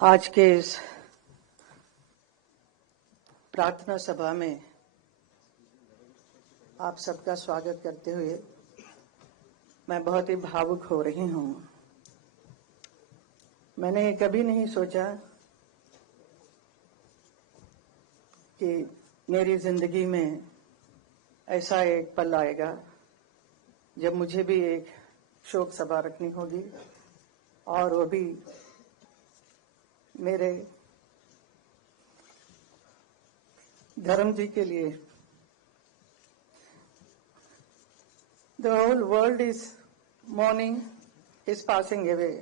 आज के इस प्रार्थना सभा में आप सबका स्वागत करते हुए मैं बहुत ही भावुक हो रही हूं। मैंने कभी नहीं सोचा कि मेरी जिंदगी में ऐसा एक पल आएगा जब मुझे भी एक शोक सभा रखनी होगी, और वो भी मेरे धर्म जी के लिए। The whole world is mourning his passing away,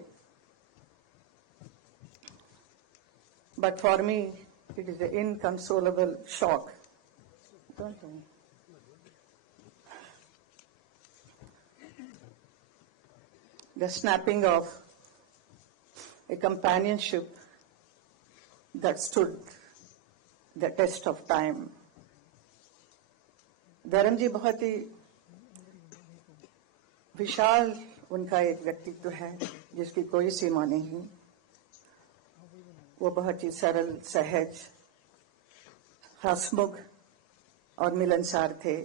but for me it is an inconsolable shock. The snapping of a companionship that stood the test of time. धर्म जी बहुत ही विशाल उनका एक व्यक्तित्व है जिसकी कोई सीमा नहीं। वो बहुत ही सरल, सहज, हंसमुख और मिलनसार थे।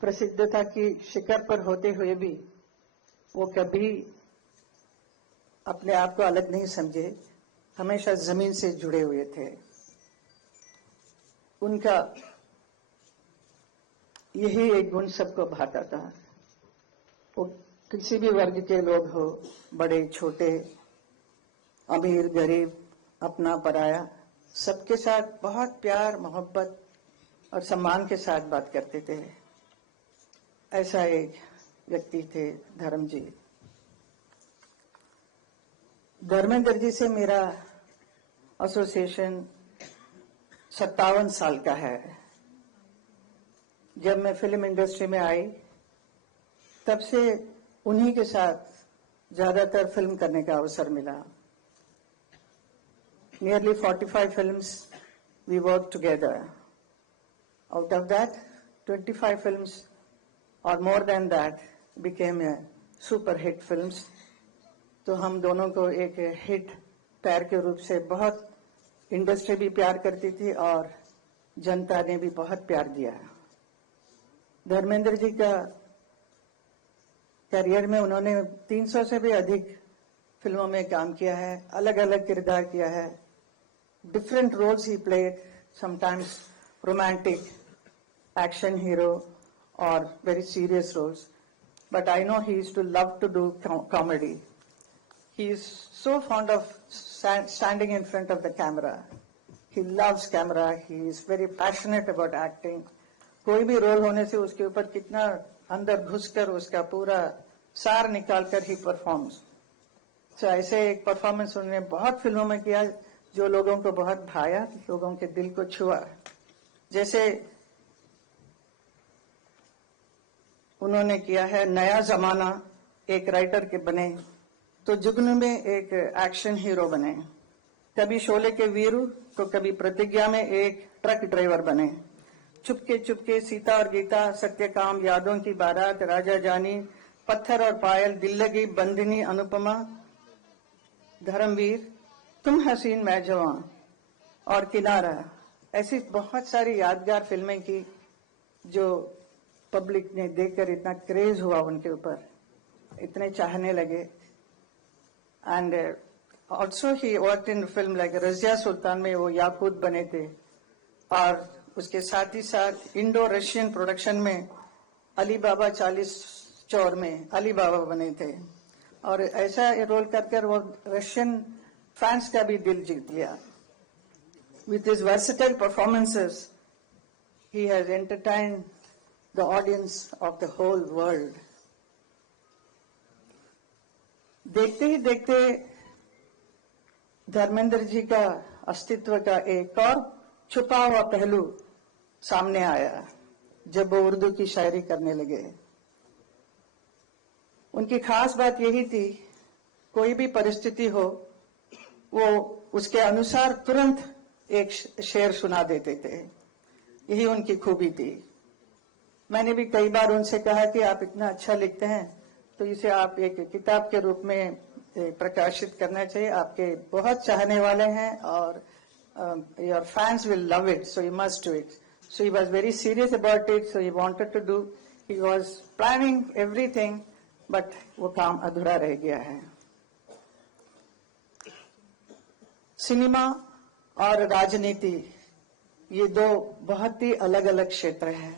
प्रसिद्धता की शिखर पर होते हुए भी वो कभी अपने आप को अलग नहीं समझे, हमेशा जमीन से जुड़े हुए थे। उनका यही एक गुण सबको भाता था। वो किसी भी वर्ग के लोग हो, बड़े छोटे, अमीर गरीब, अपना पराया, सबके साथ बहुत प्यार, मोहब्बत और सम्मान के साथ बात करते थे। ऐसा एक व्यक्ति थे धर्म जी। धर्मेंद्र जी से मेरा एसोसिएशन 57 साल का है। जब मैं फिल्म इंडस्ट्री में आई तब से उन्हीं के साथ ज्यादातर फिल्म करने का अवसर मिला। Nearly 45 films we worked together. Out of that, 25 films or more than that became a super hit films. तो हम दोनों को एक हिट पैर के रूप से बहुत इंडस्ट्री भी प्यार करती थी और जनता ने भी बहुत प्यार दिया। धर्मेंद्र जी का करियर में उन्होंने 300 से भी अधिक फिल्मों में काम किया है, अलग अलग किरदार किया है। Different roles he played, sometimes romantic, action hero और very serious roles, but I know he used to love to do comedy. He is so fond of standing in front of the camera. He loves camera. He is very passionate about acting. कोई भी role होने से उसके ऊपर कितना अंदर घुसकर उसका पूरा सार निकालकर ही परफॉर्म्स। तो ऐसे एक परफॉर्मेंस उन्होंने बहुत फिल्मों में किया जो लोगों को बहुत भाया, लोगों के दिल को छुआ। जैसे उन्होंने किया है नया जमाना, एक राइटर के बने, तो जुगनू में एक एक्शन हीरो बने, कभी शोले के वीरू तो कभी प्रतिज्ञा में एक ट्रक ड्राइवर बने, चुपके चुपके, सीता और गीता, सत्यकाम, यादों की बारात, राजा जानी, पत्थर और पायल, दिल लगी, बंदिनी, अनुपमा, धर्मवीर, तुम हसीन मैं जवां और किनारा। ऐसी बहुत सारी यादगार फिल्में की जो पब्लिक ने देखकर इतना क्रेज हुआ उनके ऊपर, इतने चाहने लगे। And also he worked in film like Razia सुल्तान में वो याकूत बने थे, और उसके साथ ही साथ इंडो रशियन प्रोडक्शन में अली बाबा 40 चौर में अली बाबा बने थे, और ऐसा रोल कर वो रशियन फैंस का भी दिल जीत लिया। With his versatile performances, he has entertained the audience of the whole world. देखते ही देखते धर्मेंद्र जी का अस्तित्व का एक और छुपा हुआ पहलू सामने आया जब वो उर्दू की शायरी करने लगे। उनकी खास बात यही थी, कोई भी परिस्थिति हो वो उसके अनुसार तुरंत एक शेर सुना देते थे। यही उनकी खूबी थी। मैंने भी कई बार उनसे कहा कि आप इतना अच्छा लिखते हैं तो इसे आप एक किताब के रूप में प्रकाशित करना चाहिए। आपके बहुत चाहने वाले हैं और your fans will love it, so you must do it. So he was very serious about it, so he wanted to do. He was planning everything, but वो काम अधूरा रह गया है। सिनेमा और राजनीति ये दो बहुत ही अलग अलग क्षेत्र हैं।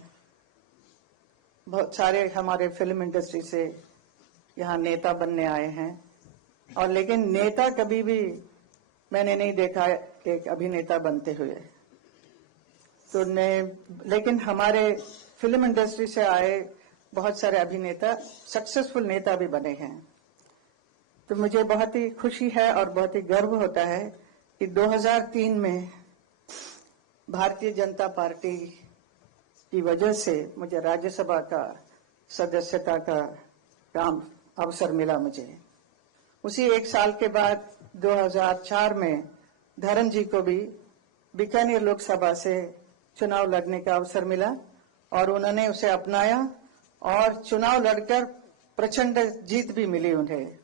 बहुत सारे हमारे फिल्म इंडस्ट्री से यहाँ नेता बनने आए हैं, और लेकिन नेता कभी भी मैंने नहीं देखा एक अभिनेता बनते हुए। तो लेकिन हमारे फिल्म इंडस्ट्री से आए बहुत सारे अभिनेता सक्सेसफुल नेता भी बने हैं। तो मुझे बहुत ही खुशी है और बहुत ही गर्व होता है कि 2003 में भारतीय जनता पार्टी की वजह से मुझे राज्यसभा का सदस्यता का काम अवसर मिला मुझे। उसी एक साल के बाद 2004 में धर्म जी को भी बीकानेर लोकसभा से चुनाव लड़ने का अवसर मिला और उन्होंने उसे अपनाया और चुनाव लड़कर प्रचंड जीत भी मिली उन्हें।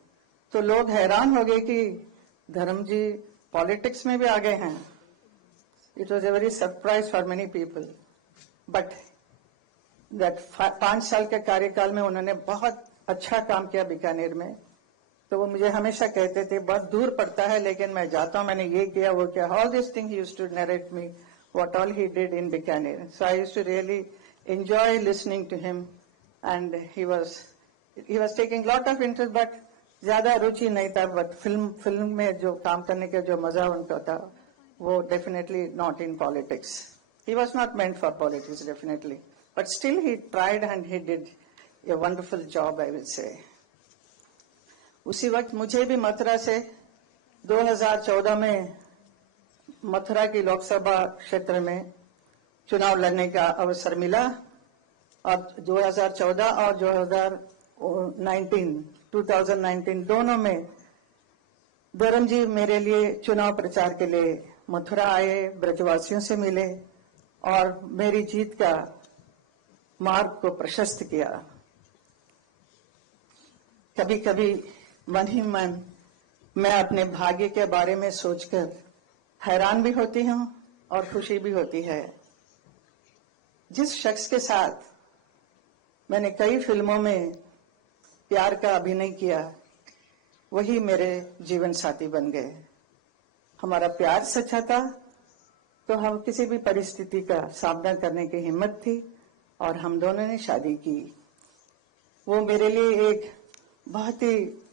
तो लोग हैरान हो गए कि धर्म जी पॉलिटिक्स में भी आ गए हैं। It was a very surprise for many people, but that 5 साल के कार्यकाल में उन्होंने बहुत अच्छा काम किया बीकानेर में। तो वो मुझे हमेशा कहते थे बहुत दूर पड़ता है लेकिन मैं जाता हूँ, मैंने ये किया वो किया। All this thing he used to narrate me what all he did in Bikaner. So I used to really enjoy listening to him and he was taking lot of interest, but ज्यादा रुचि नहीं था। बट फिल्म में जो काम करने का जो मजा उनका था वो definitely not in politics. He was not meant for politics definitely, but still he tried and he did a wonderful job I will say. उसी वक्त मुझे भी मथुरा से 2014 में मथुरा की लोकसभा क्षेत्र में चुनाव लड़ने का अवसर मिला और 2014 और 2019 दोनों में धर्म जी मेरे लिए चुनाव प्रचार के लिए मथुरा आए, ब्रजवासियों से मिले और मेरी जीत का मार्ग को प्रशस्त किया। कभी कभी मन ही मन मैं अपने भाग्य के बारे में सोचकर हैरान भी होती हूँ और खुशी भी होती है। जिस शख्स के साथ मैंने कई फिल्मों में प्यार का अभिनय किया वही मेरे जीवन साथी बन गए। हमारा प्यार सच्चा था तो हम किसी भी परिस्थिति का सामना करने की हिम्मत थी और हम दोनों ने शादी की। वो मेरे लिए एक बहुत ही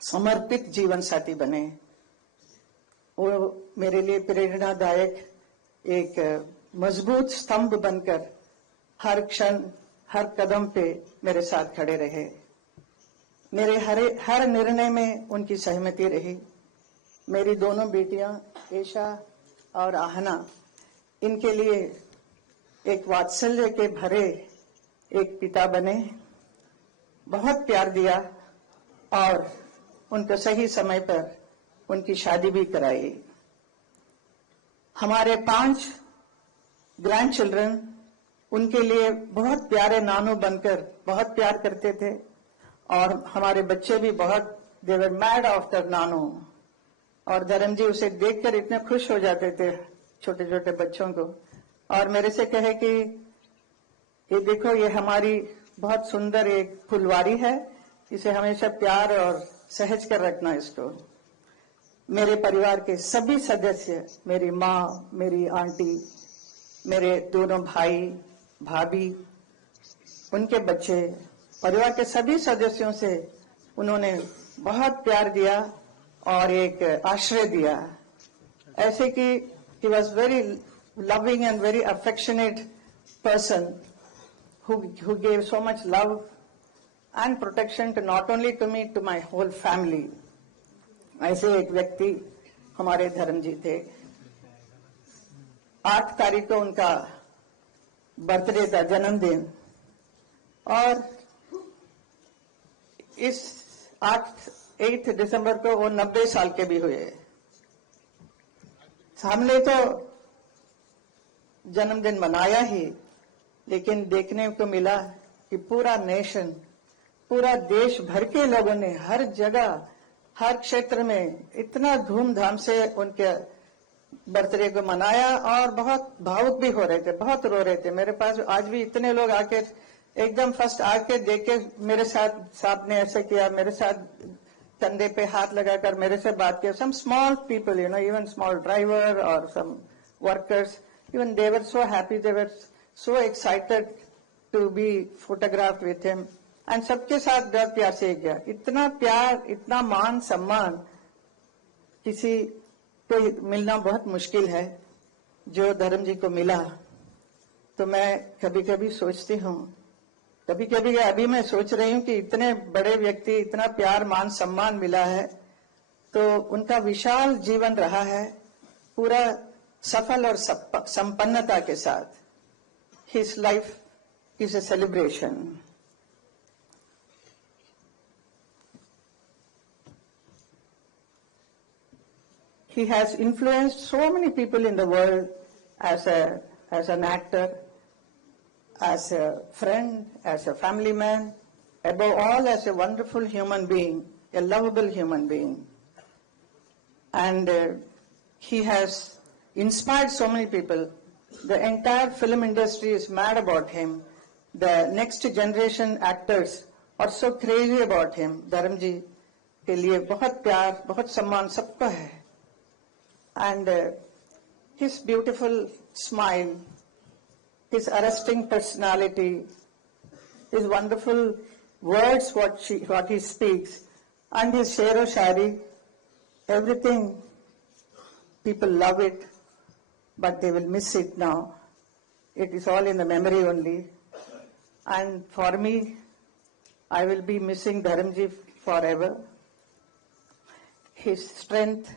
समर्पित जीवन साथी बने। वो मेरे लिए प्रेरणादायक एक मजबूत स्तंभ बनकर हर क्षण हर कदम पे मेरे साथ खड़े रहे। मेरे हर निर्णय में उनकी सहमति रही। मेरी दोनों बेटियां ईशा और आहना, इनके लिए एक वात्सल्य के भरे एक पिता बने, बहुत प्यार दिया और उनको सही समय पर उनकी शादी भी कराई। हमारे 5 ग्रैंड चिल्ड्रन उनके लिए बहुत प्यारे नानू बनकर बहुत प्यार करते थे और हमारे बच्चे भी बहुत दे वर मैड आफ्टर नानू। और धर्म जी उसे देखकर इतने खुश हो जाते थे छोटे छोटे बच्चों को, और मेरे से कहे कि ये देखो ये हमारी बहुत सुंदर एक फुलवारी है, इसे हमेशा प्यार और सहज कर रखना इसको। मेरे परिवार के सभी सदस्य, मेरी माँ, मेरी आंटी, मेरे दोनों भाई भाभी, उनके बच्चे, परिवार के सभी सदस्यों से उन्होंने बहुत प्यार दिया और एक आश्रय दिया। ऐसे कि he was very loving and very affectionate person who gave so much love and protection to not only to me, to my whole family. ऐसे एक व्यक्ति हमारे धर्म जी थे। 8 तारीख को उनका बर्थडे था, जन्मदिन, और इस 8 दिसंबर को वो 90 साल के भी हुए। हमने तो जन्मदिन मनाया ही, लेकिन देखने को मिला कि पूरा नेशन पूरा देश भर के लोगों ने हर जगह, हर क्षेत्र में इतना धूमधाम से उनके बर्थडे को मनाया और बहुत भावुक भी हो रहे थे, बहुत रो रहे थे। मेरे पास आज भी इतने लोग आके एकदम फर्स्ट आके देख के मेरे साथ, साहब ने ऐसे किया, मेरे साथ कंधे पे हाथ लगाकर मेरे से बात किया. Some small people, even small driver or some workers, even they were so happy, they were so excited to be photographed with him. And सबके साथ बहुत प्यार से गया. इतना प्यार, इतना मान सम्मान किसी को मिलना बहुत मुश्किल है जो धर्म जी को मिला. तो मैं कभी कभी सोचती हूँ, कभी कभी अभी मैं सोच रही हूँ कि इतने बड़े व्यक्ति, इतना प्यार मान सम्मान मिला है, तो उनका विशाल जीवन रहा है पूरा सफल और संपन्नता के साथ. His life is a celebration. He has influenced so many people in the world as an actor, as a friend, as a family man, above all as a wonderful human being, a lovable human being. And he has inspired so many people. The entire film industry is mad about him. The next generation actors are so crazy about him. धर्म जी के लिए बहुत प्यार, बहुत सम्मान सबका है. And his beautiful smile, his arresting personality, his wonderful words, what he speaks, and his share of shari, everything, people love it, but they will miss it now. It is all in the memory only. And for me, I will be missing Dharamji forever. His strength,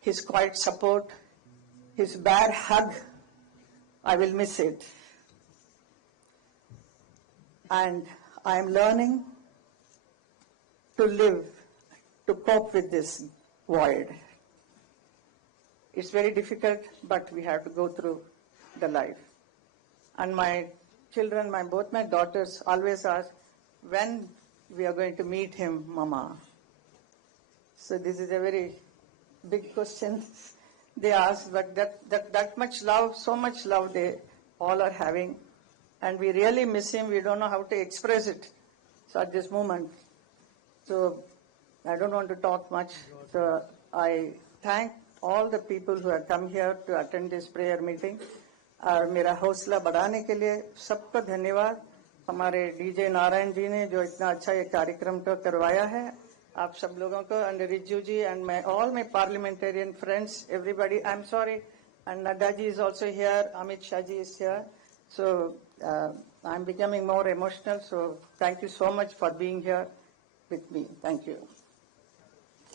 his quiet support, his bare hug, I will miss it. And I am learning to live, to cope with this void. It's very difficult, but we have to go through the life. And my children, both my daughters always ask, when we are going to meet him, Mama? So this is a very big question they ask, but that much love, so much love they all are having, and we really miss him. We don't know how to express it. So at this moment, so I don't want to talk much. So I thank all the people who have come here to attend this prayer meeting. और मेरा हौसला बढ़ाने के लिए सबका धन्यवाद. हमारे DJ Narayan ji ने जो इतना अच्छा ये कार्यक्रम को करवाया है, आप सब लोगों को, and Riju ji and all my parliamentarian friends, everybody. I'm sorry, and Nadda ji is also here, Amit Shah ji is here. So I'm becoming more emotional. So thank you so much for being here with me. Thank you.